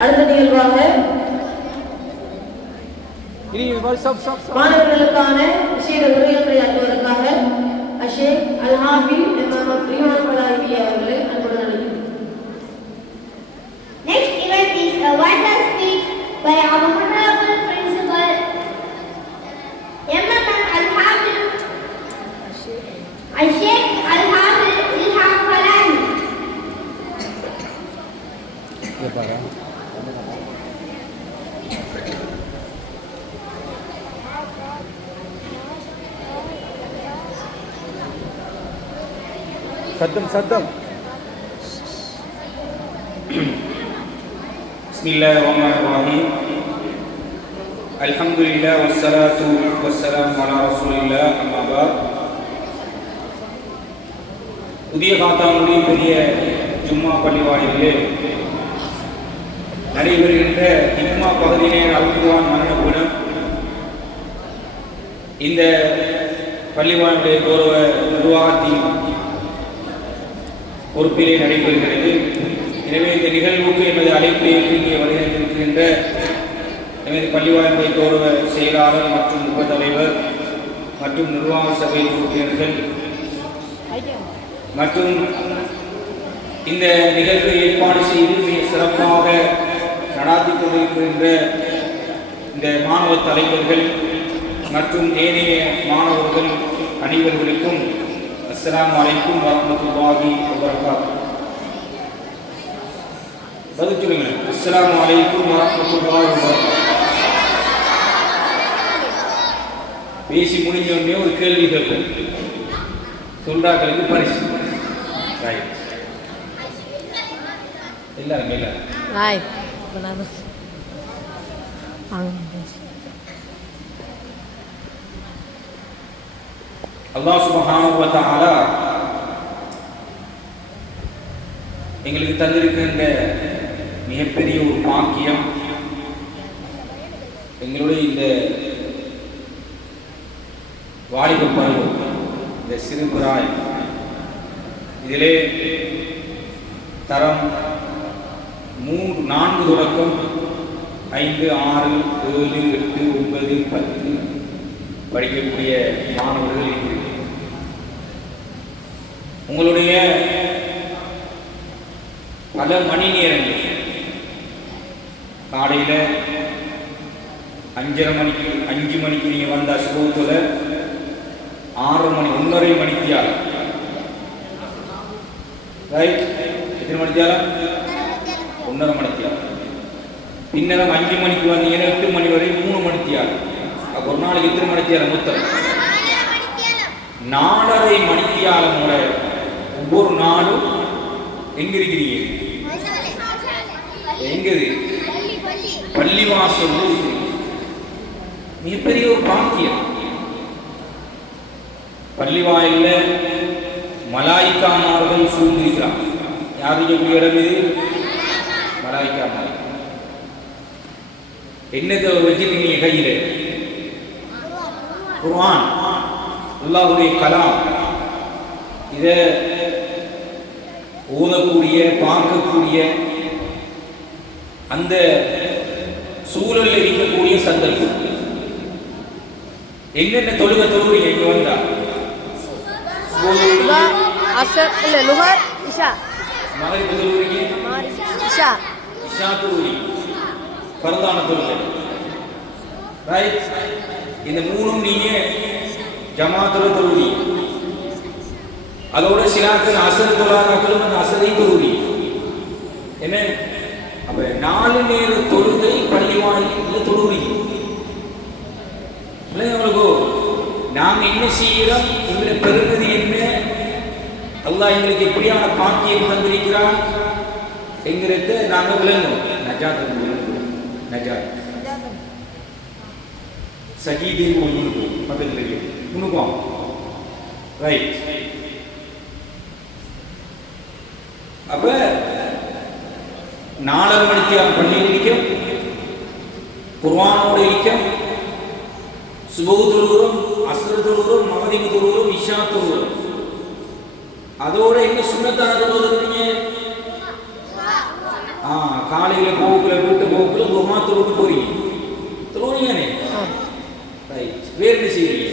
அடுத்த நிகழ்வாக. மாணவர்களுக்கான விசேட உரையாடலை ஆற்றுவதற்காக அஷேக் அல்ஹாபி எம்எம் பிரியோன் பலாயிபி அவர்களை சத்தம் சத்தம் بسم الله الرحمن الرحيم الحمد لله والصلاة والسلام على رسول الله أما بعد புதிய காத்தானுடைய பெரிய ஜும்மா பள்ளி வாயிலே நடைபெறுகின்ற ஜும்மா பகுதியிலே அல்குவான் மரணபுரம் இந்த பள்ளிவானுடைய கௌரவ நிர்வாகத்தின் பொறுப்பிலே நடைபெறுகிறது. எனவே இந்த நிகழ்வுக்கு எமது அழைப்பை இங்கே வருகின்றிருக்கின்ற எமது பள்ளிவாழ்மை கௌரவ செயலாளர் மற்றும் உபத்தலைவர் மற்றும் நிர்வாக சபை உறுப்பினர்கள் மற்றும் இந்த நிகழ்வை ஏற்பாடு செய்து மிக சிறப்பாக நடாத்தி கொண்டிருக்கின்ற இந்த மாணவ தலைவர்கள் மற்றும் ஏனைய மாணவர்கள் அனைவர்களுக்கும் அஸ்ஸலாமு அலைக்கும் வரமத்துல்லாஹி வபரகாத்துஹு பதில் சொல்லுங்க அஸ்ஸலாமு அலைக்கும் வரமத்துல்லாஹி வபரகாத்துஹு பேசி முடிஞ்ச உடனே ஒரு கேள்வி கேட்போம். சொல்றாக்களுக்கு பரிசு. ரைட் எல்லாரும் எல்லாரும் அல்லாஹ் சுப்ஹானஹு எங்களுக்கு தந்திருக்கின்ற மிகப்பெரிய ஒரு பாக்கியம் எங்களுடைய இந்த வாலிப பருவம் இந்த சிறுபிராய் இதிலே தரம் மூன்று நான்கு தொடக்கம் ஐந்து ஆறு ஏழு எட்டு ஒன்பது பத்து படிக்கக்கூடிய மாணவர்கள் இருக்கிறீர்கள் உங்களுடைய பல மணி நேரங்கள் காலையில் அஞ்சரை மணிக்கு அஞ்சு மணிக்கு நீங்கள் வந்த சுபத்தில் ஆறு மணி ஒன்றரை மணித்தியால் ரைட் எத்தனை மணித்தியாலம்? ஒன்றரை மணித்தியால் பின்னரம் அஞ்சு மணிக்கு வந்தீங்கன்னா எட்டு மணி வரை மூணு மணித்தியால் அப்போ ஒரு நாளைக்கு எத்தனை மணித்தியால மொத்தம்? நாலரை மணித்தியாலம். முறை ஒவ்வொரு நாளும் எங்க இருக்கிறீங்க எங்க இது? பள்ளிவாசல் மிகப்பெரிய ஒரு பாக்கியம். பள்ளிவாயில்ல மலாய்க்காமார்கள் சூழ்ந்திருக்கிறான். யாருக்கு எப்படி இடம் இது? மலாய்க்காமார் என்னத்தை வச்சிருக்கீங்க கையில்? குர்ஆன். அல்லாஹ்வுடைய கலாம். இதை ஓதக்கூடிய பார்க்கக்கூடிய அந்த சூழலில் இருக்கக்கூடிய சந்தர்ப்பம் என்னென்ன தொழுக தொழுகிறீங்க இங்க வந்தா? asar, இல்லை luha, isya. மகரிப்பு தொழுகிறீங்க. இஷா. தொழுகிறீங்க பரதான தொழுகை. ரைட் இந்த மூணும் நீங்க ஜமாத்துல தொழுகிறீங்க அதோட சிலாக்கள் அசர் தொழாக்களும் அந்த அசரை தொழுகிறீங்க என்ன அப்ப நாலு நேர தொழுகை பள்ளி வாயில தொழுகிறீங்க நாம் நாங்க என்ன செய்யறோம் எங்களை பெறுவது என்ன அல்லாஹ் எங்களுக்கு எப்படியான பாக்கியம் தந்திருக்கிறான் என்கிறத நாங்க விளங்கணும் நஜாத் நஜாத் சகிதே ஒன்று பக்கத்தில் இருக்கு ரைட் அப்ப நாலரை மணிக்கு பள்ளியில் இருக்கும் குர்வானோடு இருக்கும் சுபகு தொழுகிறோம் அஸ்ர தொழுகிறோம் தொழுகிறோம் இஷா தொழுகிறோம் அதோட என்ன சுண்ணத்தான தொழுகிறீங்க ஆ காலையில போக்குல வீட்டு போக்குல துஹா தொழுக்கு போறீங்க. தொழுவீங்கனே ரைட் வேற என்ன செய்றீங்க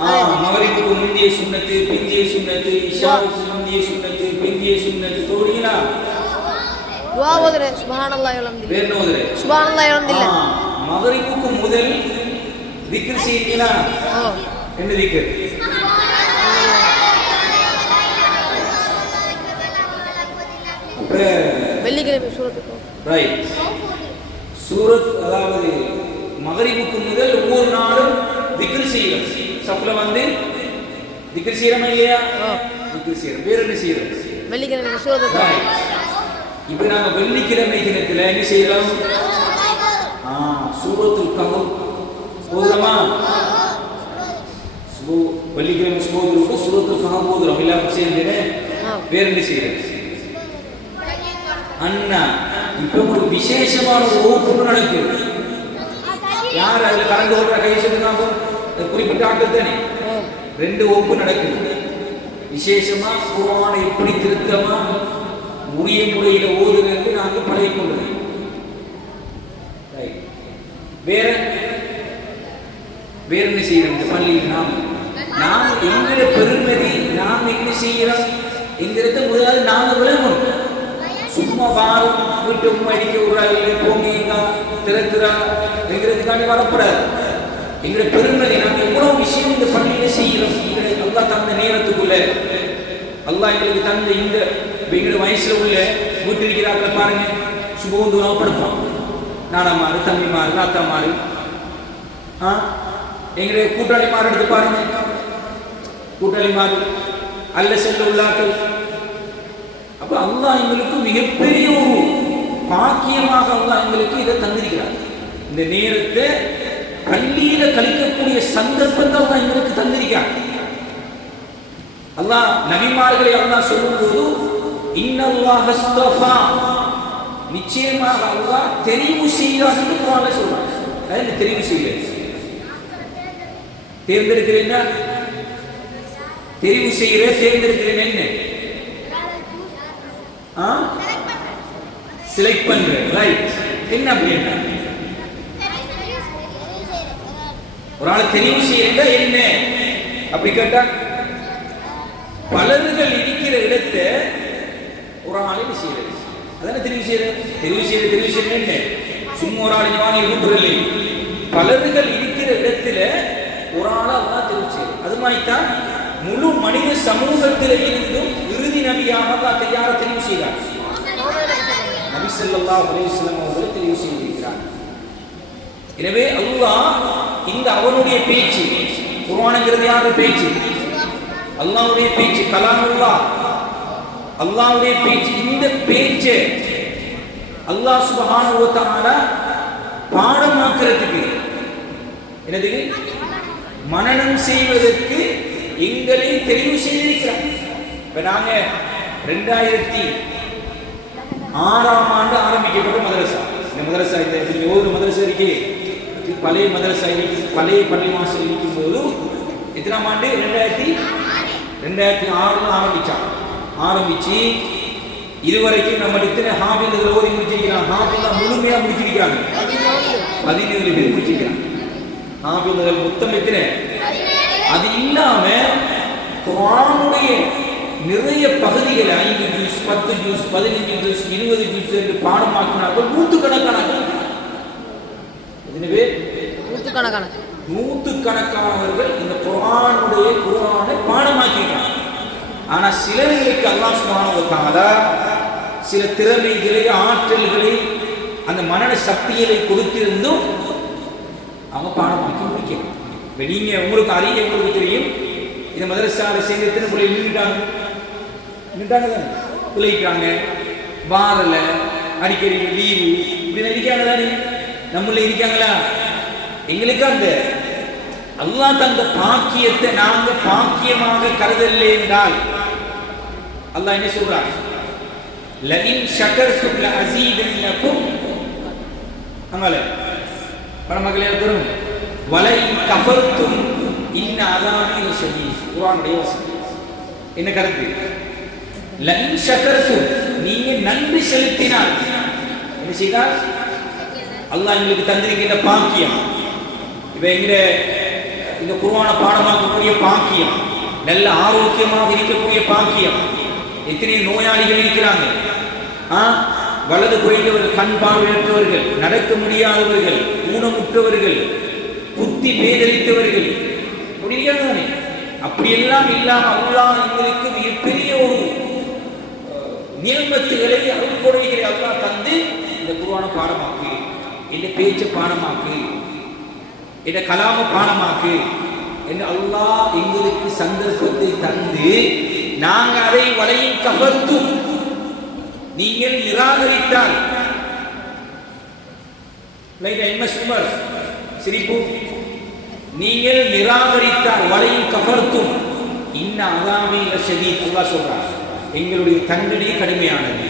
ஆ மகரிப்புக்கு முந்தைய சுண்ணத்து பிந்திய சுண்ணத்து இஷாவுக்கு முந்தைய சுண்ணத்து பிந்திய சுண்ணத்து. தொழுவீங்களா துவா ஓதுறேன் சுபஹானல்லாஹி வல்ஹம்துலில்லாஹ் வேற ஓதுறே சுபஹானல்லாஹி வல்ஹம்துலில்லாஹ் ஆ, மகரிப்புக்கு முதல் திக்ர் செய்றீங்களா ஓ என்ன திக்ர்? அப்புறம் வெள்ளிக்கிழமை சூரத்துக்கு. ரைட் சூரத் அதாவது மகரிபுக்கு முதல் ஒவ்வொரு நாளும் திக்ர் சஃப்ல வந்து திக்ர் செய்யறோமா இல்லையா. திக்ர் செய்யறோம் வேற என்ன செய்யறோம் வெள்ளிக்கிழமை. இப்போ நாங்க வெள்ளிக்கிழமை தினத்துல என்ன செய்யறோம்? ஆ சூரத்துல் கஹஃப் ஓதுறோமா சுபு வெள்ளிக்கிழமை சுபோதுருக்கு சூரத்துல் கஹஃப் ஓதுறோம் எல்லாரும் சேர்ந்து. வேற என்ன செய்யறோம்? அண்ணா இப்ப ஒரு விசேஷமான வகுப்பு நடக்குது. யார் அதுல கலந்து கொள்ற கை சொல்லுங்க குறிப்பிட்ட ஆட்கள் தானே. ரெண்டு ஒப்பு நடக்குது. விசேஷமா குரானை எப்படி திருத்தமா உரிய முறையில ஓதுகிறது நாங்கள் பழைய கொள்ளுது வேற வேற என்ன செய்யறோம் இந்த பள்ளியில் நாம் நாம் எங்கிற பெருமதி நாம் என்ன செய்யறோம் எங்கிறத முதலாவது நாம விளங்கணும். சும்மா வாரம் வீட்டு உண்மை அடிக்க இல்லை போங்க திறத்துறா எங்கிறதுக்காண்டி வரப்படாது எங்களை பெருமதி நாங்கள் எவ்வளவு விஷயம் இந்த பள்ளியில செய்கிறோம். எங்களை அல்லா தந்த நேரத்துக்குள்ள அல்லாஹ் எங்களுக்கு தந்த இந்த எங்களோட வயசுல உள்ள வீட்டு பாருங்க. சுபோந்துவா படுப்போம் நானா மாறு தம்பி மாறு ஆ? எங்களுடைய கூட்டாளிமார் எடுத்து பாருங்க. கூட்டாளிமார் அல்ல செல்ல உள்ளாக்கள் அப்ப அல்லாஹ் எங்களுக்கு மிகப்பெரிய ஒரு பாக்கியமாக அல்லாஹ் எங்களுக்கு இதை தந்திருக்கிறார். இந்த நேரத்தை பள்ளியில கழிக்கக்கூடிய சந்தர்ப்பத்தை தான் எங்களுக்கு தந்திருக்காங்க. அல்லாஹ் நபிமார்களை அல்லாஹ் சொல்லும்போது போது அஸ்தஃபா. நிச்சயமாக அல்லாஹ் தெரிவு செய்தார் என்று குர்ஆன்ல சொல்றான் அது என்ன தெரிவு செய்ய தேர்ந்தெடுக்கிறேன் தெரிவு செய்கிற தேர்ந்தெடுக்கிறேன் என்ன? ஆ? செலக்ட் பண்ற ரைட் என்ன அப்படின்னா ஒரு ஆளை தெரிவு செய்யறா என்ன? அப்படி கேட்டா பலர்கள் இருக்கிற இடத்தை ஒரு ஆளை நீ செய்யறது அதான தெரிவு செய்யற? தெரிவு செய்யற தெரிவு செய்யற என்ன? சும்மா ஒரு ஆள் வாங்கி கூட்டுறல பலர்கள் இருக்கிற இடத்துல ஒரு ஆளை அல்லாஹ் தெரிவு செய்யறது அது மாதிரி தான் முழு மனித சமூகத்தில் இருந்தும் இறுதி நபியாக தான் தெரியாத தெரிவு செய்கிறார் நபி செல்லா ஒரே வஸல்லம் அவர்களை தெரிவு செய்திருக்கிறார் எனவே அல்லாஹ் இந்த அவனுடைய பேச்சு குர்ஆனுங்கிறது யாருடைய பேச்சு? அல்லாவுடைய பேச்சு கலாமுல்லா. அல்லாவுடைய பேச்சு இந்த பேச்சு அல்லாஹ் சுப்ஹானஹு பாடம் தஆலா பாடமாக்குறதுக்கு என்னது? மனனம் செய்வதற்கு எங்களை தெரிவு செய்திருக்கிறார். இப்ப நாங்க ரெண்டாயிரத்தி ஆறாம் ஆண்டு ஆரம்பிக்கப்பட்ட மதரசா. இந்த மதரசா இந்த இந்த மதரசா இருக்கே. பழைய மதரசா பழைய பள்ளி மாசம் இருக்கும் போது எத்தனாம் ஆண்டு? ரெண்டாயிரத்தி ரெண்டாயிரத்தி ஆறுல ஆரம்பிச்சான் ஆரம்பிச்சு இதுவரைக்கும் நம்ம இத்தனை ஹாபில் ஓதி முடிச்சிருக்கிறாங்க ஹாபில் முழுமையா முடிச்சிருக்காங்க பதினேழு பேர் முடிச்சிருக்கிறாங்க. ஹாபில்கள் மொத்தம் எத்தனை? அது இல்லாம குரானுடைய நிறைய பகுதிகளை ஐந்து ஜூஸ் பத்து ஜூஸ் பதினஞ்சு ஜூஸ் இருபது ஜூஸ் என்று பாடமாக்கினார்கள். நூற்றுக்கணக்கான எனவே நூற்றுக்கணக்கான நூற்றுக்கணக்கானவர்கள் இந்த குரானுடைய குரானை பாடமாக்கிட்டாங்க ஆனா சிலர்களுக்கு அல்லாஹ் தஆலா சில திறமைகளை ஆற்றல்களை அந்த மனன சக்திகளை கொடுத்திருந்தும் அவங்க பாடமாக்கி முடிக்கணும் இப்ப நீங்க உங்களுக்கு அறிய உங்களுக்கு தெரியும் இந்த மதரசாவை சேர்ந்து எத்தனை பிள்ளை நின்றுட்டாங்க? நின்றுட்டாங்க தானே பிள்ளைக்காங்க வாரல அடிக்கடி லீவு இப்படி இருக்காங்க தானே நம்மள இருக்காங்களா? எங்களுக்கு அந்த? அல்லா தந்த பாக்கியத்தை நாங்க பாக்கியமாக கருதவில்லை என்றால் அல்லாஹ் என்ன சொல்றான்? லஇன் ஷக்கர்தும் லஅஸீதன்னகும் அங்கல பரமகளே தரும்? வலைன் கஃபர்தும் இன்ன அதாபி லஷதீத் குர்ஆனுடைய வசனம். என்ன கருத்து? லன் ஷகர்தும். நீங்க நன்றி செலுத்தினால் என்ன செய்தால்? அல்லாஹ் எங்களுக்கு தந்திருக்கின்ற பாக்கியம். இப்ப எங்கிற இந்த குருவான பாடமாக்கக்கூடிய பாக்கியம் நல்ல ஆரோக்கியமாக இருக்கக்கூடிய பாக்கியம். எத்தனை நோயாளிகள் இருக்கிறாங்க. ஆ? வலது குறைந்தவர்கள் கண் பார்வையற்றவர்கள் நடக்க முடியாதவர்கள் ஊனமுற்றவர்கள் புத்தி பேதளித்தவர்கள் அப்படி அப்படியெல்லாம் இல்லாம அல்லாஹ் எங்களுக்கு மிகப்பெரிய ஒரு நியமத்துகளை அருள் கொடைகளை அல்லாஹ் தந்து இந்த குருவான பாடமாக்கு என்னை பேச்சு பாடமாக்கு என்னை கலாம பாடமாக்கு என்று அல்லாஹ் எங்களுக்கு சந்தர்ப்பத்தை தந்து நாங்க அதை வலையில் கவர்த்தும் நீங்கள் நிராகரித்தால் லைக் சிரிப்பு நீங்கள் நிராகரித்தால் வலையில் கவர்த்தும் இன்ன அதாமே லட்சதி அல்லா சொல்றார் எங்களுடைய தண்டனை கடுமையானது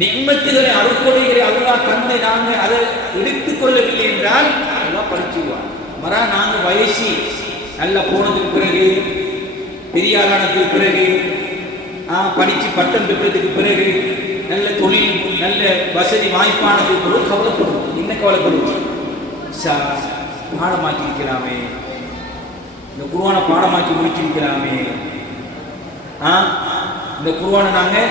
நிம்மத்துகளை அருக்கொடைகளை அல்லா தந்தை நாங்கள் அதை எடுத்துக் கொள்ளவில்லை என்றால் அல்லா படிச்சுவார் மரா நாங்கள் வயசு நல்லா போனதுக்கு பிறகு பெரிய ஆளானதுக்கு பிறகு ஆ, படிச்சு பட்டம் பெற்றதுக்கு பிறகு நல்ல தொழில் நல்ல வசதி வாய்ப்பானது பிறகு கவலைப்படுவோம். என்ன கவலைப்படுவோம்? சார் பாடமாக்கி இருக்கிறாமே இந்த குருவானை பாடமாக்கி முடிச்சிருக்கலாமே ஆ இந்த குருவானை நாங்கள்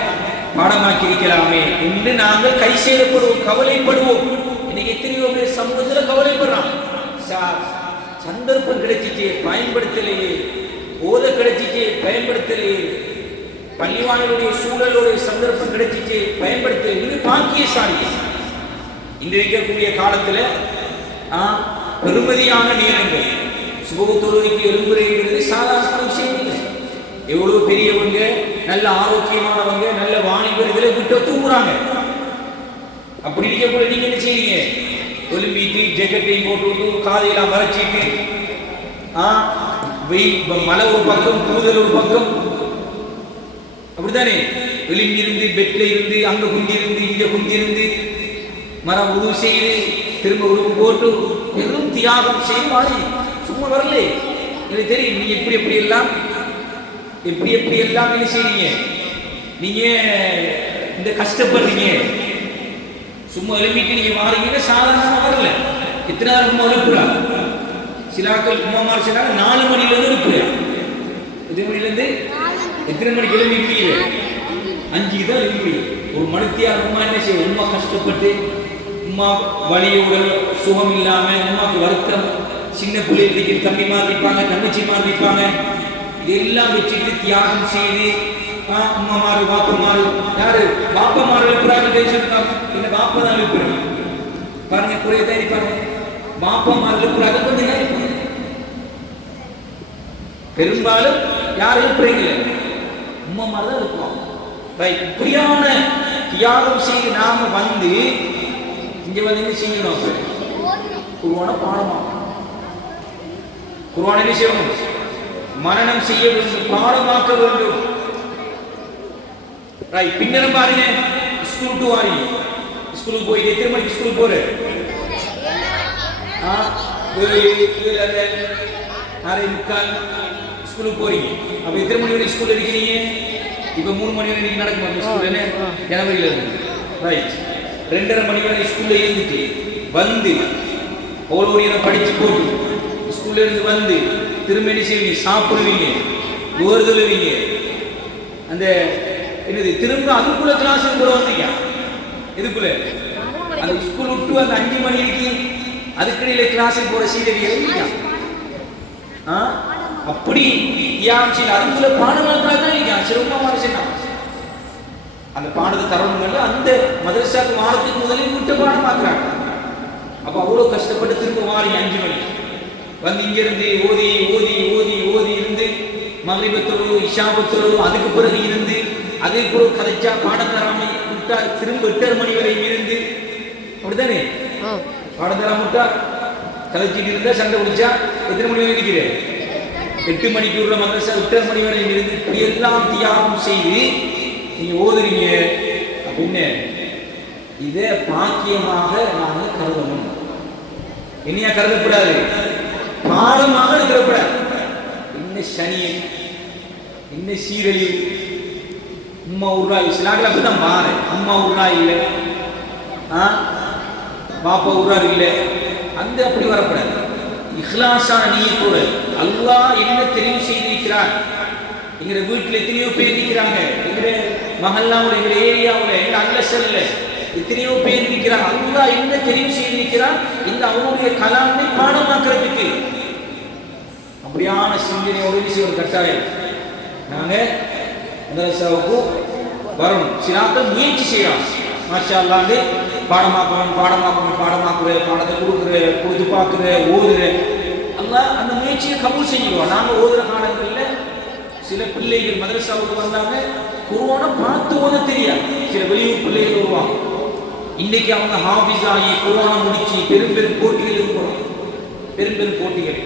பாடமாக்கி இருக்கலாமே என்று நாங்கள் கை செய்யப்படுவோம் கவலைப்படுவோம். இன்னைக்கு எத்தனையோ பேர் சமூகத்தில் கவலைப்படுறான் சந்தர்ப்பம் கிடைச்சிச்சு பயன்படுத்தலையே. ஓத கிடைச்சிச்சு பயன்படுத்தலையே. பள்ளிவானுடைய சூழலுடைய சந்தர்ப்பம் கிடைச்சிச்சு பயன்படுத்தலை இது பாக்கியசாலி. இன்று இருக்கக்கூடிய காலத்தில் பெருமதியான நேரங்கள். சுபகுத்தொழுகைக்கு எழும்புறைங்கிறது சாதாரண விஷயம் இல்லை. எவ்வளவு பெரியவன் நல்ல ஆரோக்கியமானவங்க நல்ல வாலிபர்களை விட்டு தூங்குறாங்க. அப்படி இருக்கக்குள்ள நீங்க என்ன செய்வீங்க? ஒலிம்பிக்கு ஜெக்கெட்டையும் போட்டு விட்டு காதையெல்லாம் மறைச்சிட்டு ஆ வெயில் ப- ஒரு பக்கம் கூதல் ஒரு பக்கம். அப்படித்தானே? எலும்பி இருந்து பெட்ல இருந்து அங்க குந்தி இங்க குந்தி மரம் உருவு செய்து திரும்ப உருவம் போட்டு பெரும் தியாகம் செய்து மாதிரி சும்மா வரல. எனக்கு தெரியும் நீங்க எப்படி எப்படி எல்லாம் எப்படி எப்படி எல்லாம் என்ன செய்றீங்க. நீங்க இந்த கஷ்டப்படுறீங்க. சும்மா எழுப்பிட்டு நீங்க மாறீங்கன்னா சாதாரணமா வரல. எத்தனை நேரம் சும்மா எழுப்புறா? சிலாக்கள் உமாமார் சொன்னாங்க நாலு மணில இருந்து எழுப்புறேன் எத்தனை மணில இருந்து எத்தனை மணிக்கு எழுப்பி அஞ்சு அஞ்சுக்கு தான் எழுப்பி ஒரு மனுத்தியா அம்மா என்ன செய்யும் உமா கஷ்டப்பட்டு உமா வலியோட சுகம் இல்லாம உமாக்கு வருத்தம். சின்ன பிள்ளைகளுக்கு தம்பி மாதிரி இருப்பாங்க தங்கச்சி மாறிப்பாங்க இதெல்லாம் வச்சுட்டு தியாகம் செய்து அம்மாமாரு உம்மா யாரு? பாப்பா மாறு எழுப்புறாங்க பேசுறாங்க என்ன பாப்பா தான் எழுப்புறாங்க பாருங்க குறைய தான் பாருங்க. பாப்பா மாறு எழுப்புறாங்க கொஞ்ச நேரம் பெரும்பாலும் யார் எழுப்புறீங்க? அம்மாமாரு தான் இருப்போம் ரைட் இப்படியான தியாகம் செய்து நாம வந்து இங்க வந்து என்ன செய்யணும்? குருவான பாடமா குருவான என்ன செய்யணும்? மரணம் செய்ய வேண்டும் பாடமாக்க வேண்டும். ரைட் பின்னர் பாருங்க. ஸ்கூல் டு வாரி ஸ்கூலுக்கு போய் எத்தனை மணிக்கு ஸ்கூல் போற ஆ ஏழு ஏழு அரை முக்கால் ஸ்கூலுக்கு போறீங்க. அப்ப எத்தனை மணி வரைக்கும் ஸ்கூல்ல இருக்கிறீங்க இப்ப மூணு மணி வரை நீங்க நடக்கும் அந்த ஸ்கூல் என்ன? ஜனவரியில இருந்து. ரைட் ரெண்டரை மணி வரை ஸ்கூல்ல இருந்துட்டு வந்து அவ்வளோ நேரம் படிச்சு போட்டு ஸ்கூல்ல இருந்து வந்து திரும்ப என்ன செய்வீங்க சாப்பிடுவீங்க ஓர்தலுவீங்க அந்த என்னது திரும்ப அதுக்குள்ள கிளாஸ் கூட வந்தீங்க இதுக்குள்ள அந்த ஸ்கூல் விட்டு அந்த அஞ்சு மணி இருக்கு அதுக்கிடையில கிளாஸுக்கு போற சீரடிகள் இல்லையா? அப்படி ஏன் அதுக்குள்ள பாடம் தான் இல்லையா? சிறப்பமான சொன்னா அந்த பாடத்தை தரணுங்கல்ல அந்த மதரசாக்கு வாரத்துக்கு முதலில் விட்டு பாடமாக்குறாங்க அப்ப அவ்வளவு கஷ்டப்பட்டு திரும்ப வாரி அஞ்சு மணி வந்து இங்க இருந்து ஓதி ஓதி ஓதி ஓதி இருந்து மகிழ்பத்தோடு இஷாபத்தோடு அதுக்கு பிறகு இருந்து அதுக்கு பிறகு கதைச்சா பாடம் தராம விட்டா திரும்ப எட்டரை மணி வரை இருந்து. அப்படித்தானே? ஆ. பாடம் தராம விட்டா கதைச்சிட்டு இருந்தா சண்டை பிடிச்சா எத்தனை மணி வரை இருக்கிறேன் எட்டு மணிக்கு உள்ள மதரசா எட்டரை மணி வரை இருந்து இப்படி எல்லாம் தியாகம் செய்து நீங்க ஓதுறீங்க அப்படின்னு இதை பாக்கியமாக நாங்க கருதணும். என்னையா கருதப்படாது? பாடமாக கருதப்படாது என்ன சனி என்ன சீரழிவு உம்மா உருளா சிலாக்கில் அப்படி தான் மாறு அம்மா உருளா இல்லை. ஆ? பாப்பா உருளார் இல்லை. அந்த அப்படி வரக்கூடாது. இஹ்லாசான நீயத்தோடு அல்லாஹ் என்ன தெரிவு செய்திருக்கிறார்? எங்கிற வீட்டில் எத்தனையோ பேர் நிற்கிறாங்க எங்கிற மகல்லாவில் எங்கிற ஏரியாவில் எங்கிற அல்லசல்ல எத்தனையோ பேர் இருக்கிறார் அல்லா என்ன தெரிவு செய்திருக்கிறார் இந்த அவருடைய கலாமை பாடமாக்குறதுக்கு. அப்படியான சிந்தனையோடு செய்ய ஒரு கட்டாயம். நாங்க மதரசாவுக்கு வரணும். சிலாக்கள் முயற்சி செய்யலாம். மாஷா அல்லாண்டு பாடமாக்கணும் பாடமாக்கணும் பாடமாக்குற பாடத்தை கொடுக்குற கொடுத்து பார்க்குற ஓதுற அல்லா அந்த முயற்சியை கபூல் செஞ்சுக்குவோம் நாங்கள் ஓதுற காலங்களில் சில பிள்ளைகள் மதரசாவுக்கு வந்தாங்க. குருவான பார்த்து ஓத தெரியாது. சில வெளியூர் பிள்ளைகள் வருவாங்க. இன்னைக்கு அவங்க ஹாஃபிஸ் ஆகி குரான முடிச்சு பெரும் பெரும் போட்டிகளுக்கு போகிறோம் பெரும் பெரும் போட்டிகள்.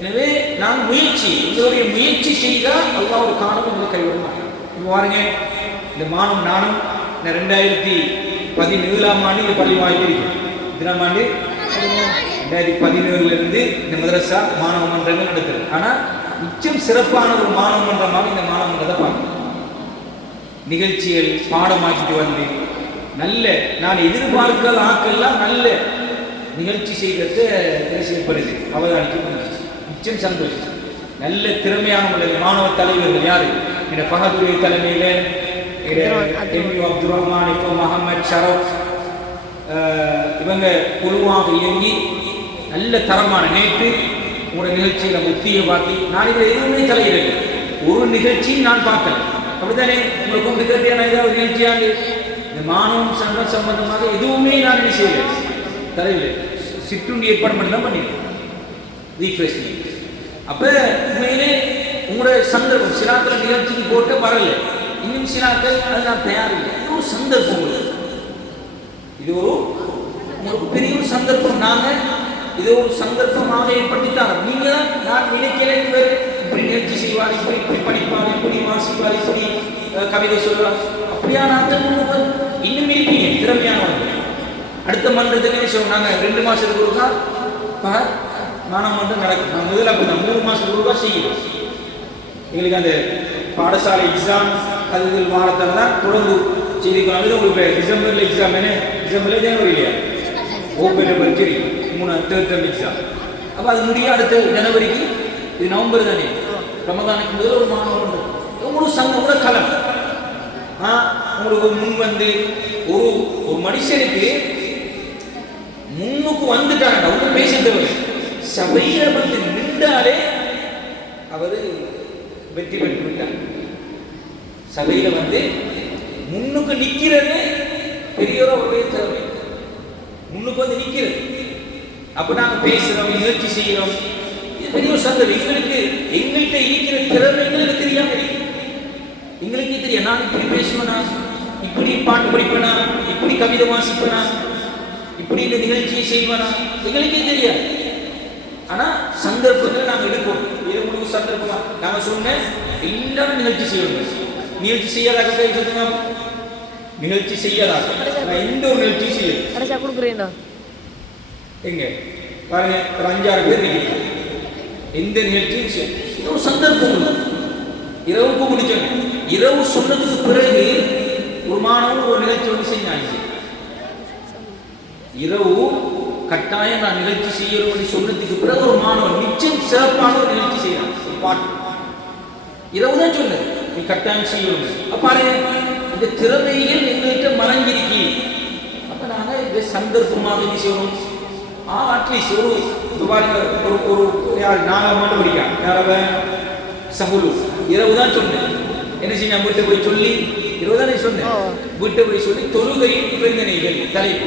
எனவே நான் முயற்சி உங்களுடைய முயற்சி செய்தால் அல்லா ஒரு காலம் உங்களை கைவிட மாட்டான் பாருங்க இந்த மானும் நானும் இந்த ரெண்டாயிரத்தி பதினேழாம் ஆண்டு இந்த பள்ளி வாய்ப்பு இருக்கு. எத்தனாம் ஆண்டு? ரெண்டாயிரத்தி பதினேழுல இருந்து இந்த மதரசா மாணவ மன்றங்கள் நடக்குது. ஆனா மிச்சம் சிறப்பான ஒரு மாணவ மன்றமாக இந்த மாணவ மன்றத்தை பார்க்கணும். நிகழ்ச்சிகள் பாடமாக்கிட்டு வந்து நல்ல நான் எதிர்பார்க்காத ஆக்கெல்லாம் நல்ல நிகழ்ச்சி செய்கிறது என்ன அவதானிக்க முடிஞ்சிச்சு நிச்சயம் சந்தோஷம். நல்ல திறமையான உள்ள மாணவ தலைவர்கள் யாரு? என்ன பகதுரை தலைமையில அப்துல் ரஹ்மான் இப்போ மஹமத் ஷரப் இவங்க குழுவாக இயங்கி நல்ல தரமான நேற்று உங்களோட நிகழ்ச்சியில முத்தியை பார்த்து நான் இதில் எதுவுமே தலையிடல ஒரு நிகழ்ச்சியும் நான் பார்க்கல. அப்படித்தானே? உங்களுக்கு கொண்டு ஏதாவது நிகழ்ச்சியாண்டு இந்த மாணவம் சங்கம் சம்பந்தமாக எதுவுமே நான் என்ன செய்யல தரவில்லை சிற்றுண்டி ஏற்பாடு மட்டும் தான் பண்ணிடுவேன் ரீஃப்ரெஷ்மெண்ட் அப்போ உண்மையிலே உங்களோட சந்தர்ப்பம் சிலாக்கள் நிகழ்ச்சிக்கு போட்டு வரல இன்னும் சிராக்கள் அது நான் தயார் இது ஒரு சந்தர்ப்பம் உங்களுக்கு இது ஒரு உங்களுக்கு பெரிய ஒரு சந்தர்ப்பம். நாங்க இது ஒரு சந்தர்ப்பமாக ஏற்படுத்தித்தாங்க நீங்க தான் நான் நினைக்கிறேன் இவர் இப்படி நிகழ்ச்சி செய்வார் இப்படி இப்படி படிப்பார் இப்படி வாசிப்பார் இப்படி கவிதை சொல்வார் அப்படியான அந்த முன்னுக்கு இன்னும் இருப்பீங்க திறமையானவர்கள் அடுத்த மன்றத்துக்கு சொன்னாங்க ரெண்டு மாசத்துக்கு ஒருக்கா மானம் மாணவ மன்றம் நடக்கும். நான் முதல்ல அப்படி மூணு மாசத்துக்கு ஒருக்கா செய்யணும். எங்களுக்கு அந்த பாடசாலை எக்ஸாம் அது இது வாரத்தில் தான் தொடர்ந்து செய்திக்கலாம் அது உங்களுக்கு டிசம்பரில் எக்ஸாம் என்ன? டிசம்பரில் ஜனவரி இல்லையா? ஓப்பன் பரீட்சை மூணு தேர்ட் டேர்ம் எக்ஸாம் அப்போ அது முடிய அடுத்த ஜனவரிக்கு இது நவம்பர் தானே? ரமதானுக்கு முதல்ல ஒரு மாணவர் உண்டு. உங்களுக்கு சங்கம் கூட கலந்து உங்களுக்கு ஒரு முன் வந்து ஒரு ஒரு மனுஷனுக்கு முன்னுக்கு வந்துட்டாங்க ஒன்றும் பேசிட்டவர் சபையில வந்து நின்றாலே அவர் வெற்றி பெற்று விட்டார். சபையில வந்து முன்னுக்கு நிக்கிறது பெரியோர் அவருடைய திறமை. முன்னுக்கு வந்து நிக்கிறது. அப்ப நாங்க பேசுறோம் முயற்சி செய்யறோம். பெரிய சந்தர் எங்களுக்கு எங்கள்கிட்ட இருக்கிற திறமை எங்களுக்கு தெரியாம இருக்கு. எங்களுக்கே தெரியும் நான் இப்படி பேசுவேனா? இப்படி பாட்டு படிப்பேனா? இப்படி கவிதை வாசிப்பேனா? இப்படி இந்த நிகழ்ச்சியை செய்வேனா? எங்களுக்கே தெரியாது. ஆனா சந்தர்ப்பங்களை நாங்க எடுப்போம். இது உங்களுக்கு சந்தர்ப்பமா? நாங்க சொன்ன எல்லாரும் நிகழ்ச்சி செய்யணும் நிகழ்ச்சி செய்யாதாக்க கை சொல்லுங்க நிகழ்ச்சி செய்யாதாக்க நான் எந்த ஒரு நிகழ்ச்சி செய்ய கடைசியாக கொடுக்குறீங்களா? எங்க? பாருங்க ஒரு அஞ்சாறு பேர் எந்த நிகழ்ச்சியும் செய்ய இது ஒரு சந்தர்ப்பம். இரவுக்கு முடிச்சோம் இரவு சொன்னதுக்கு பிறகு ஒரு மாணவன் ஒரு நிகழ்ச்சி ஒன்று செஞ்சாங்க இரவு கட்டாயம் நான் நிகழ்ச்சி செய்யணும்னு சொன்னதுக்கு பிறகு ஒரு மாணவன் நிச்சயம் சிறப்பான ஒரு நிகழ்ச்சி செய்யலாம் ஒரு பாட்டு. இரவு தான் சொன்னது நீ கட்டாயம் செய்யணும். அப்பாரு இந்த திறமைகள் எங்கள்கிட்ட மறைஞ்சிருக்கி அப்ப நாங்க இந்த சந்தர்ப்பமாக என்ன செய்யணும்? ஆ அட்லீஸ்ட் ஒரு இப்ப ஒரு ஒரு யார் நாலாம் மட்டும் படிக்கான் யாரவ சகுலு. இரவு தான் சொன்னேன். என்ன செய்ய வீட்டை போய் சொல்லி இரவு தானே சொன்னேன். வீட்டை போய் சொல்லி தொழுகையின் நிபந்தனைகள் தலைப்பு.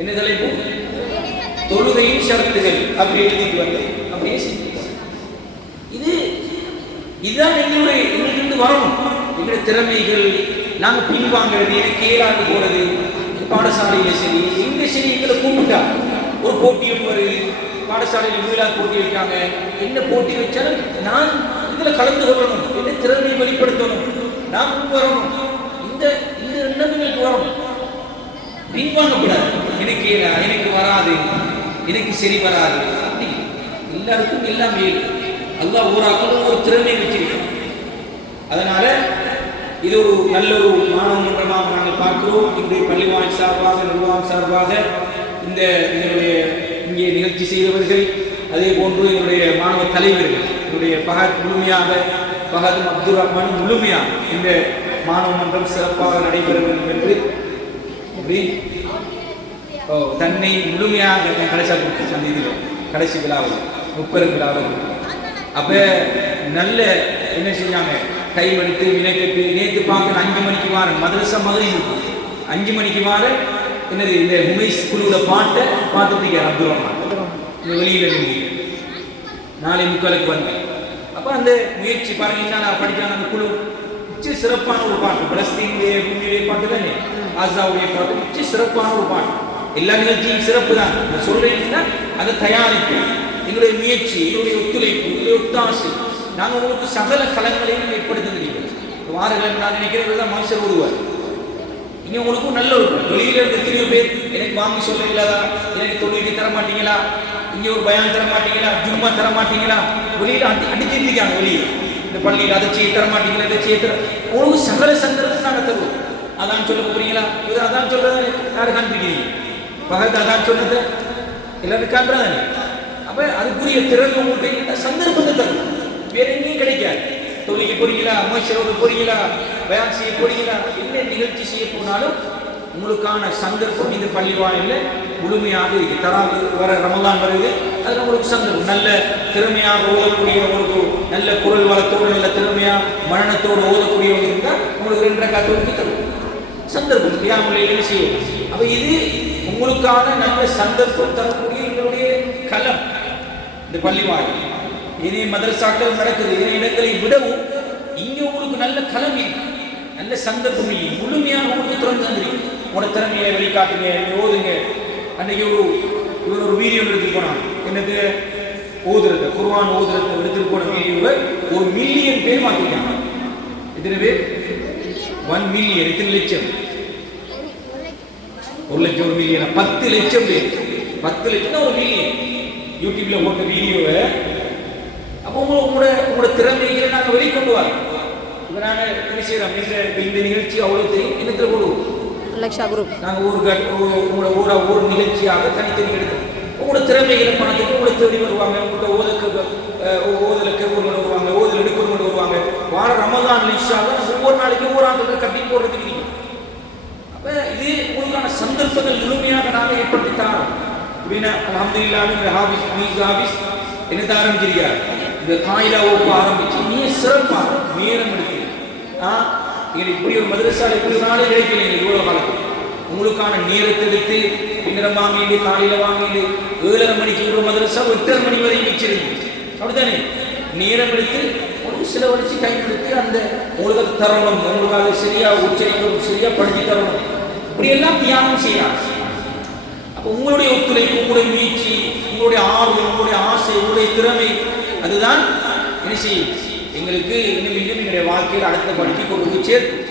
என்ன தலைப்பு? தொழுகையின் ஷரத்துகள். அப்படி எழுதிட்டு வந்து அப்படியே இது இதுதான் எங்களுடைய எங்களுக்கு வரணும் எங்களுடைய திறமைகள் நாங்க பின்வாங்கிறது எனக்கு ஏழாண்டு போறது பாடசாலையில சரி எங்க சரி எங்களை கூப்பிட்டா. ஒரு போட்டி வருது பாடசாலையில் விழா போட்டி வைக்காங்க என்ன போட்டி வச்சாலும் நான் இதுல கலந்து கொள்ளணும். என்ன திறமையை வெளிப்படுத்தணும். நாம் வரணும். இந்த இந்த எண்ணங்களுக்கு எங்களுக்கு வரணும் பின்வாங்கக்கூடாது எனக்கு ஏறா- எனக்கு வராது. எனக்கு சரி வராது. அப்படி எல்லாருக்கும் எல்லாம் ஏழு அல்லா ஒரு ஒரு திறமை வச்சிருக்கோம் அதனால இது ஒரு நல்ல ஒரு மாணவ மன்றமாக நாங்கள் பார்க்கிறோம். இன்றைய பள்ளிவாய் சார்பாக நிர்வாகம் சார்பாக இந்த எங்களுடைய இங்கே நிகழ்ச்சி செய்தவர்கள் அதே போன்று எங்களுடைய மாணவ தலைவர்கள். என்னுடைய பகத் முழுமையாக பகத் அப்துல் ரஹ்மான் முழுமையாக இந்த மாணவ மன்றம் சிறப்பாக நடைபெற வேண்டும் என்று அப்படி ஓ தன்னை முழுமையாக கடைசி சந்திதில் கடைசி விழாவில் முப்பெரும் விழாவில். அப்ப நல்ல என்ன செஞ்சாங்க டைம் எடுத்து வினைக்கட்டு நேற்று பார்க்க அஞ்சு மணிக்கு மாற மதரசா மாதிரி இருக்கும். அஞ்சு மணிக்கு வாரன் என்னது இந்த உமேஷ் குழுவில் பாட்டை பார்த்துட்டு அப்துல் ரஹ்மான். வெளியில் நாளை முக்காலுக்கு வந்தேன். அப்ப அந்த முயற்சி பாருங்க என்ன நான் படிக்கான அந்த குழு மிச்ச சிறப்பான ஒரு பாட்டு. பலஸ்தீனுடைய பூமியுடைய பாட்டு தானே? ஆசாவுடைய பாட்டு மிச்ச சிறப்பான ஒரு பாட்டு. எல்லா நிகழ்ச்சியும் சிறப்பு தான். நான் சொல்றேன்னா அதை தயாரிப்பு எங்களுடைய முயற்சி எங்களுடைய ஒத்துழைப்பு எங்களுடைய ஒத்தாசு. நாங்கள் உங்களுக்கு சகல கலங்களையும் ஏற்படுத்த முடியும் வாரங்கள் நான் நினைக்கிறேன் மனுஷர் விடுவார் இங்க உங்களுக்கும் நல்ல ஒரு வெளியில இருந்து எத்தனையோ பேர் எனக்கு வாங்கி சொல்ல எனக்கு தொழிலுக்கு தர மாட்டீங்களா? இங்க ஒரு பயம் தர மாட்டீங்களா? ஜும்மா தர மாட்டீங்களா? வெளியில அடி அடிச்சிட்டு இருக்காங்க வெளியே. இந்த பள்ளியில் அதை செய்ய தர மாட்டீங்களா? இதை செய்ய தர உங்களுக்கு சகல சந்தர்ப்பம் நாங்கள் தருவோம் அதான் சொல்ல போறீங்களா? இது அதான் சொல்றது யாரு காண்பிக்கிறீங்க? பகத் அதான் சொன்னது எல்லாரும் காண்றாங்க அப்ப அதுக்குரிய திறன் உங்களுக்கு சந்தர்ப்பத்தை தரும். வேற எங்கேயும் கிடைக்காது. தொழிலுக்கு போறீங்களா அமைச்சரோடு போறீங்களா பயான் செய்ய போறீங்களா என்ன நிகழ்ச்சி செய்ய போனாலும் உங்களுக்கான சந்தர்ப்பம் இந்த பள்ளிவாயில் முழுமையாக இருக்கு தராது. வர ரமதான் வருது அதில் உங்களுக்கு சந்தர்ப்பம். நல்ல திறமையாக ஓதக்கூடிய உங்களுக்கு நல்ல குரல் வளத்தோடு நல்ல திறமையாக மரணத்தோடு ஓதக்கூடியவங்க இருந்தால் உங்களுக்கு ரெண்டரை காத்து தரும் சந்தர்ப்பம். கியாமுலை என்ன செய்யும்? அப்போ இது உங்களுக்கான நல்ல சந்தர்ப்பம் தரக்கூடிய எங்களுடைய களம். இந்த பள்ளிவாய் இதே மதரசாக்கள் நடக்குது இதே இடங்களை விடவும் இங்க உங்களுக்கு நல்ல களம் நல்ல சந்தர்ப்பம் முழுமையாக உங்களுக்கு திறந்து தந்துருக்கு. உங்களோட திறமையை வெளிக்காட்டுங்க நீங்க ஓதுங்க. அன்னைக்கு ஒரு இவர் ஒரு வீடியோ எடுத்துட்டு போனாங்க என்னது? ஓதுறது குர்வான் ஓதுறது எடுத்துட்டு போன வீடியோவை ஒரு மில்லியன் பேர் மாத்திருக்காங்க எத்தனை பேர்? ஒன் மில்லியன் எத்தனை லட்சம்? ஒரு லட்சம் ஒரு மில்லியன் பத்து லட்சம் பேர். பத்து லட்சம் ஒரு மில்லியன் யூடியூப்ல போட்ட வீடியோவை அப்போ உங்க உங்களோட உங்களோட திறமைகளை நாங்கள் வெளிக்கொண்டு வரோம் இப்போ நாங்கள் என்ன செய்யறோம் இந்த இந்த நிகழ்ச்சி அவ்வளோ தெரியும். என்னத்தில் போடுவோம் லக்ஷா குரூப். நாங்கள் ஒரு கட் ஒரு- உங்களோட ஊர ஒரு நிகழ்ச்சியாக தனித்தனி எடுத்தோம் உங்களோட திறமைகளை பணத்துக்கு உங்களை தேடி வருவாங்க. உங்கள்கிட்ட ஓதலுக்கு ஒருவர் வருவாங்க ஓதல் எடுக்கிறவங்க வருவாங்க. வார ரமதான் லிஷாக ஒவ்வொரு நாளைக்கு ஒவ்வொரு ஆண்டுக்கு கட்டி போடுறதுக்கு நீங்கள் அப்ப இது உங்களுக்கான சந்தர்ப்பங்கள் முழுமையாக நாங்கள் ஏற்படுத்தி தாரோம் இப்படின்னா அலமதுல்லான்னு ஹாபிஸ் மீஸ் ஹாபிஸ் என்ன ஆரம்பிச்சிருக்கார் இந்த காயிலா வகுப்பு ஆரம்பிச்சு நீ சிறப்பாக நேரம் எடுக்கிறீங்க ஆ? நீங்கள் இப்படி ஒரு மதரசால இப்படி ஒரு நாளே கிடைக்கல இவ்வளவு காலம். உங்களுக்கான நேரத்தை எடுத்து பின்னரம் வாங்கிட்டு காலையில வாங்கிட்டு ஏழரை மணிக்கு ஒரு மதரசா எட்டரை மணி வரை வச்சிருக்கு அப்படித்தானே? நேரம் எடுத்து ஒரு சில வச்சு கைப்படுத்தி அந்த உங்களுக்கு தரணும் உங்களுக்கு அதை சரியா உச்சரிக்கணும் சரியா படிச்சு தரணும். இப்படி எல்லாம் தியானம் செய்யலாம். உங்களுடைய ஒத்துழைப்பு உங்களுடைய முயற்சி உங்களுடைய ஆர்வம் உங்களுடைய ஆசை உங்களுடைய திறமை அதுதான் என்ன செய்யும்? எங்களுக்கு இன்னும் இன்னும் எங்களுடைய வாழ்க்கையில் அடுத்த படுத்தி கொண்டு சேர்க்கும்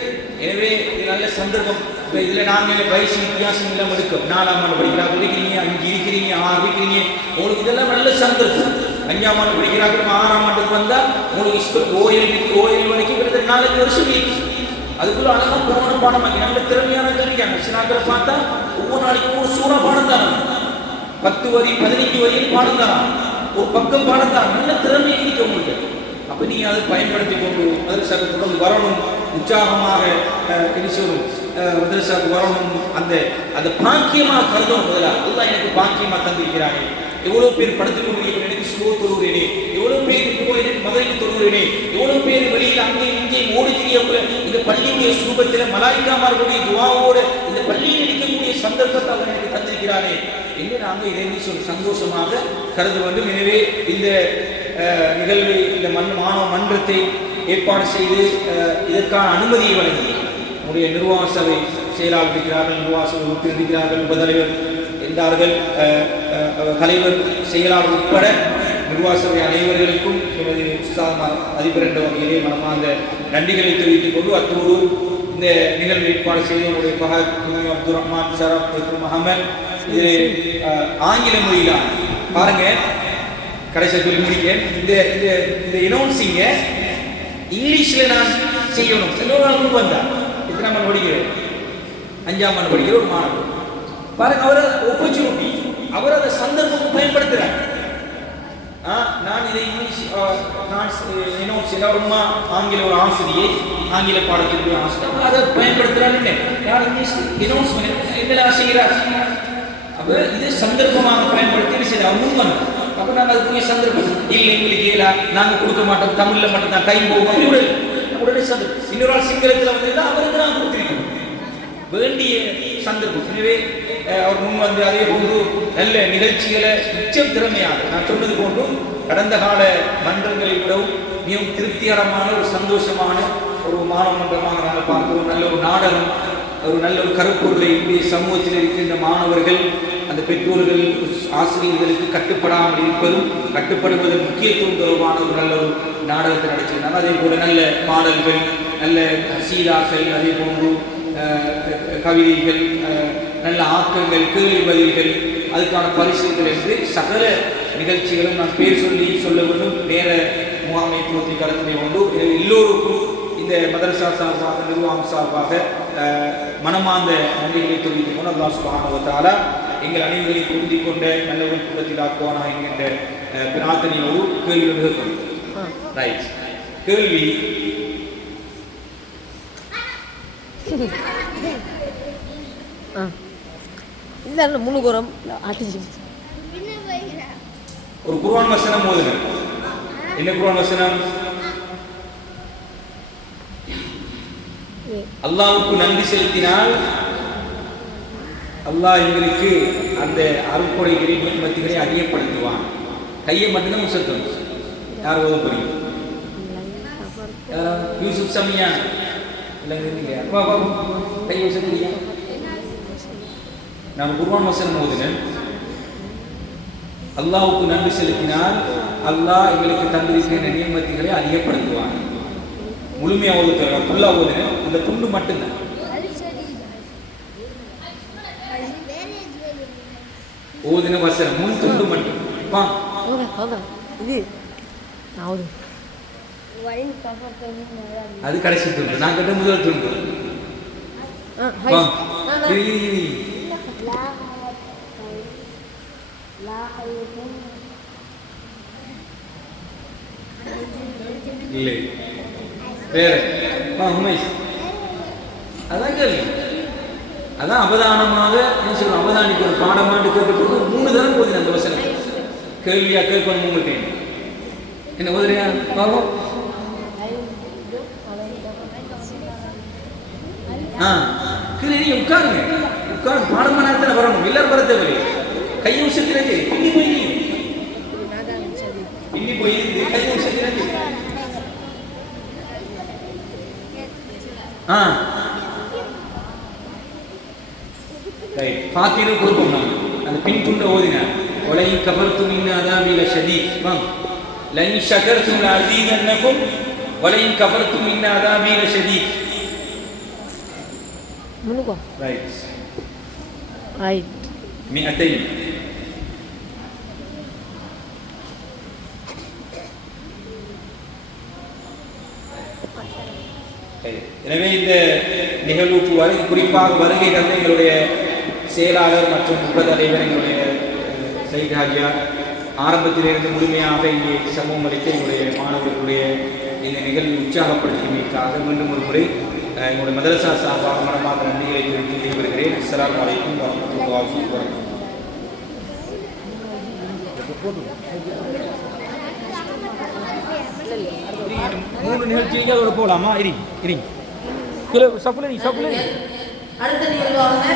எனவே இது நல்ல சந்தர்ப்பம். இப்போ இதில் நாங்கள் வயசு வித்தியாசம் இல்லாமல் இருக்கும். நாலாம் ஆண்டு படிக்கிறாங்க இருக்கிறீங்க அஞ்சு இருக்கிறீங்க ஆறு இருக்கிறீங்க. உங்களுக்கு இதெல்லாம் நல்ல சந்தர்ப்பம். அஞ்சாம் ஆண்டு படிக்கிறாங்க ஆறாம் ஆண்டுக்கு வந்தால் உங்களுக்கு இஷ்டம். கோயில் கோயில் வரைக்கும் கிட்டத்தட்ட நாலஞ்சு வருஷம் அதுக்குள்ள அழகா போன பாடம் நல்ல திறமையான இருக்காங்க சினாக்களை பார்த்தா நாளைக்கு ஒரு சூறா பாடம் பத்து வரி பதினைஞ்சு வரியில் பாடம் ஒரு பக்கம் பாடம் நல்ல திறமை இருக்க உங்களுக்கு. அப்ப நீங்க அதை பயன்படுத்தி கொண்டு மதரசாக்கு தொடர்ந்து வரணும். உற்சாகமாக அஹ், மதரசாக்கு வரணும். அந்த அந்த பாக்கியமாக கருதணும் முதல்ல. அதுதான் எனக்கு பாக்கியமா தந்திருக்கிறானே. எவ்வளவு பேர் படுத்துக் கொண்டிருக்கிறேன் எனக்கு சுகோ தொழுகிறேனே. எவ்வளவு பேர் இப்போ எனக்கு மதுரைக்கு தொழுகிறேனே. எவ்வளவு பேர் வெளியில் அங்கே இங்கே ஓடி தெரியக்குள்ள இந்த பள்ளியுடைய சுரூபத்தில் மலாய்க்காமார்களுடைய துவாவோடு இந்த பள்ளி சந்தர்ப்பத்தை அவர் எனக்கு தந்திருக்கிறானே என்று நாங்கள் இதை என்ன சந்தோஷமாக கருத வேண்டும். எனவே இந்த நிகழ்வு இந்த மண் மாணவ மன்றத்தை ஏற்பாடு செய்து இதற்கான அனுமதியை வழங்கி நம்முடைய நிர்வாக சபை செயலாளர் இருக்கிறார்கள் நிர்வாக சபை உறுப்பினர் உபதலைவர் என்றார்கள் தலைவர் செயலாளர் உட்பட நிர்வாக சபை அனைவர்களுக்கும் எமது அதிபர் என்ற வகையிலே மனமார்ந்த நன்றிகளை தெரிவித்துக் கொண்டு அத்தோடு இந்த நிகழ்வு ஏற்பாடு செய்தவருடைய பகத் குமி அப்துல் ரஹ்மான் ஷரப் மற்றும் அகமது இது ஆங்கில மொழியா பாருங்க கடைசி சொல்லி முடிக்க இந்த இந்த இந்த இனௌன்சிங்க இங்கிலீஷ்ல நான் செய்யணும். எல்லோரும் கொண்டு வந்தார் எத்தனாம் மணி படிக்கிறேன் அஞ்சாம் மணி படிக்கிற ஒரு மாணவர். பாருங்க அவர் opportunity அவர் அதை சந்தர்ப்பத்தை பயன்படுத்துகிறார் நான் இதை இங்கிலீஷ் நான் இன்னும் சில ஆங்கில ஒரு ஆசிரியை ஆங்கில பாடத்திற்கு ஆசிரியர். அதை பயன்படுத்துகிறான்னு யார் இங்கிலீஷ் இனோன்ஸ்மெண்ட் என்ன செய்கிறார் அப்போ இது சந்தர்ப்பமாக பயன்படுத்தி சில செய்யலாம் அப்போ நாங்கள் அதுக்குரிய சந்தர்ப்பம். இல்லை எங்களுக்கு ஏலா நாங்கள் கொடுக்க மாட்டோம் தமிழில் மட்டும் தான் டைம் போகும் உடனே உடனே சந்தர்ப்பம். இன்னொரு ஆள் சிங்களத்தில் வந்து அவருக்கு நான் கொடுத்துருக்கோம் வேண்டிய சந்தர்ப்பம். எனவே அவர் முன் வந்து அதே போன்று நல்ல நிகழ்ச்சிகளை நிச்சயம் திறமையாக நான் சொன்னது போன்றும் கடந்த கால மன்றங்களை விடவும் மிகவும் திருப்திகரமான ஒரு சந்தோஷமான ஒரு மாணவ மன்றமாக நாங்கள் பார்க்கிறோம். நல்ல ஒரு நாடகம் ஒரு நல்ல ஒரு கருப்பொருளை இந்திய சமூகத்தில் இருக்கின்ற மாணவர்கள் அந்த பெற்றோர்கள் ஆசிரியர்களுக்கு கட்டுப்படாமல் இருப்பதும் கட்டுப்படுவதன் முக்கியத்துவம் தொடர்பான ஒரு நல்ல ஒரு நாடகத்தை நடிச்சிருந்தாங்க அதே போல நல்ல பாடல்கள் நல்ல சீராக்கள் அதே போன்று கவிதைகள் நல்ல ஆக்கங்கள் கேள்வி பதில்கள் அதுக்கான பரிசுகள் என்று சகல நிகழ்ச்சிகளும் நான் பேர் சொல்லி சொல்ல வேண்டும். நேர முகாமைத்துவத்தை கருத்தினை உண்டு எல்லோருக்கும் இந்த மதரசா சார்பாக நிர்வாகம் சார்பாக மனமார்ந்த நன்றிகளை தெரிவித்துக் கொண்டு அல்லா சுப்ஹானஹு எங்கள் அனைவரை பொருந்தி கொண்ட நல்ல ஒரு கூட்டத்தில் ஆக்குவானா என்கின்ற பிரார்த்தனையோடு கேள்வி நிகழ்த்தும் ரைட் கேள்வி. ஆ. இல்லை முழுகுறம் அடிச்சு ஒரு குர்ஆன் வசனம் ஓதுங்க. என்ன குர்ஆன் வசனம்? அல்லாஹ்வுக்கு நன்றி செலுத்தினால் அல்லாஹ் எங்களுக்கு அந்த அருள்கொடைகளை நியமத்துகளை அதிகப்படுத்துவான். கையை மட்டும்தான் உசத்தணும் யார் ஓத போறீங்க? யூசுப் சமியா. இல்லை இல்லையா வா நான் குர்ஆன் வசனம் ஓதுனேன் அல்லாஹ்வுக்கு நன்றி செலுத்தினால் அல்லாஹ் எங்களுக்கு தந்திருக்கிற நியமத்துகளை அதிகப்படுத்துவான். முழுமையாக ஓதுத்தர ஃபுல்லாக ஓதுனேன் அந்த துண்டு மட்டும்தான். ஓதுன வசனம் முன் துண்டு மட்டும். பா இது அது கடைசி துண்டு. நான் கேட்ட முதல் துண்டு ஆ பா ஹை இரு, இரு, இரு. இல்லை. உமேஷ். அதான் கேள்வி. அதான் அவதானமாக என்ன சொல்றோம் அவதானிக்கு ஒரு பாடமாட்டு மூணு தரம் போகுது அந்த வசனம். கேள்வியா கேட்கணும் என்ன ஓதுறியா பாவம் ஆ கீழே நீ உட்காருங்க. உட்கார்ந்து பாடம் பண்ணாதான் வரணும். எல்லாரும் வர தேவையில்லை. கையை உசத்தினது பின்னி போய். பின்னி போய் இருந்து கையை உசத்தினது ஆ ரைட் ஃபாத்திரு கொடுப்போம் நாம அந்த பின் துண்டை ஓதினார் ஒலையும் கபர்த்தும் இன்ன அதாபில ஷதீ வாங்க லைன் ஷகர்த்தும் அசீதன்னக்கும் ஒலையும் கபர்த்தும் இன்ன அதாபில ஷதீ முழுக்கம் ரைட் ரைட் 200 சரி. எனவே இந்த நிகழ்வுக்கு வரை குறிப்பாக வருகை தந்த எங்களுடைய செயலாளர் மற்றும் உப தலைவர் எங்களுடைய சைத் ஹாஜியா ஆரம்பத்திலிருந்து முழுமையாக இங்கே சமூகம் அளித்த எங்களுடைய மாணவர்களுடைய இந்த நிகழ்வை உற்சாகப்படுத்தியமைக்காக மீண்டும் ஒரு முறை எங்களுடைய மதரசா சார்பாக மனமாக நன்றிகளை தெரிவித்து வருகிறேன் அஸ்லாம் வலைக்கும் வரமத்துல்லாஹி மூணு நிகழ்ச்சிக்கு அதோட போகலாமா இரி இரி. கிலோ சப்ளை சப்ளை சப்புல அடுத்த நிகழ்வாக